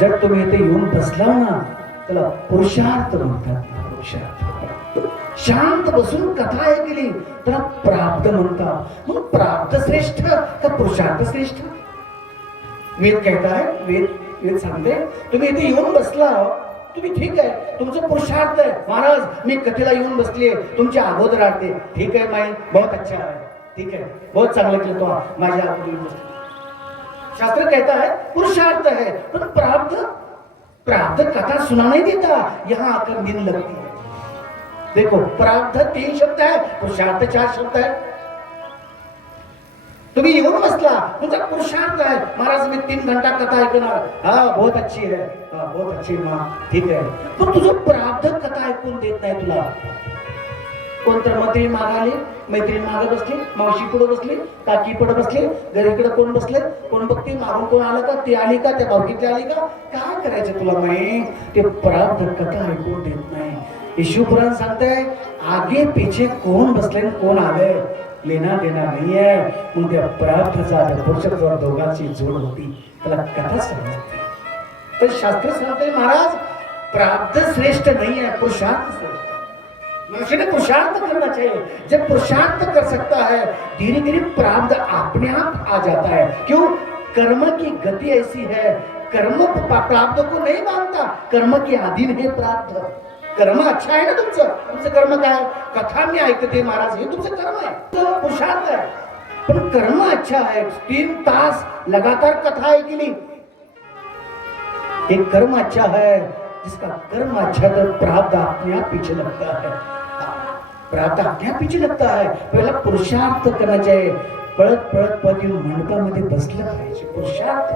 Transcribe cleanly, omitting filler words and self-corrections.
जर तुम्ही इथे येऊन बसला ना त्याला पुरुषार्थ म्हणतात. पुरुषार्थ. शांत बसून कथा ऐकली त्याला प्राप्त म्हणतात. मग प्राप्त श्रेष्ठ का पुरुषार्थ श्रेष्ठ? वेद कहता है, वेद सांगते तुम्ही इथे येऊन बसला तुम्ही ठीक आहे, तुमचं पुरुषार्थ आहे. महाराज मी कथेला येऊन बसलीये, तुमच्या अगोदर आते, ठीक आहे माई, बहुत अच्छा है, ठीक है, बहुत चांगलं केलं तो माझ्या अगोदर येऊन बसली. शास्त्र कहता है पुरुषार्थ है, पर प्राप्त प्राप्त कथा सुना नहीं देता, यहाँ आकर नींद लगती है. देखो प्राप्त 3 शब्द है, पुरुषार्थ 4 शब्द है. तुम्ही येऊन बसला तुमचा पुरुषार्थ आहे. महाराज मी 3 घंटा कथा ऐकणार, हा बहुत अच्छी है, हा बहुत अच्छी माँ, ठीक आहे. पण तुझं प्राप्त कथा ऐकून देत नाही तुला. कोणतर मैत्रीण मागाली, मैत्रीण मागे बसली, मावशी पुढे बसली, काकी पुढे बसली, घरीकडे कोण बसले, कोण बघते मागून कोण आलं का, ती आली का, त्या भावकीतली आली का, काय करायचं तुला माहिती? ते प्राप्त कथा ऐकून देत नाही. येशू पुराण सांगताय आगे पीछे कोण बसले कोण आले लेना देना नाही आहे. मग त्या प्रार्थचा पुरुषाच्या दोघांची जोड होती, त्याला कथा समजते. तर शास्त्र सांगते महाराज प्राप्त श्रेष्ठ नहीं है, पुरुषार्थ श्रेष्ठ. मनुष्य ने पुरुषार्थ करना चाहिए. जब पुरुषार्थ कर सकता है धीरे धीरे प्राप्त अपने आप आ जाता है. क्यों? कर्म की गति ऐसी है, कर्म प्राप्त को नहीं मानता, कर्म के अधीन है प्राप्त. कर्म अच्छा आहे ना तुमचं, तुमचं कर्म काय? कथा मी ऐकते महाराज, हे तुमचं कर्म आहे, तुमचं पुरुषार्थ आहे. पण कर्म अच्छा आहे. 3 तास लगातार कथा ऐकली, एक कर्म अच्छा है. जिसका कर्म अच्छा तो प्राप्त अपने आप पीछे लगता है. प्राप्त अपने आप पीछे लगता है. पहिला पुरुषार्थ करना चाहिए. पळत पळत पदी मंडपामध्ये बसलं पाहिजे. पुरुषार्थ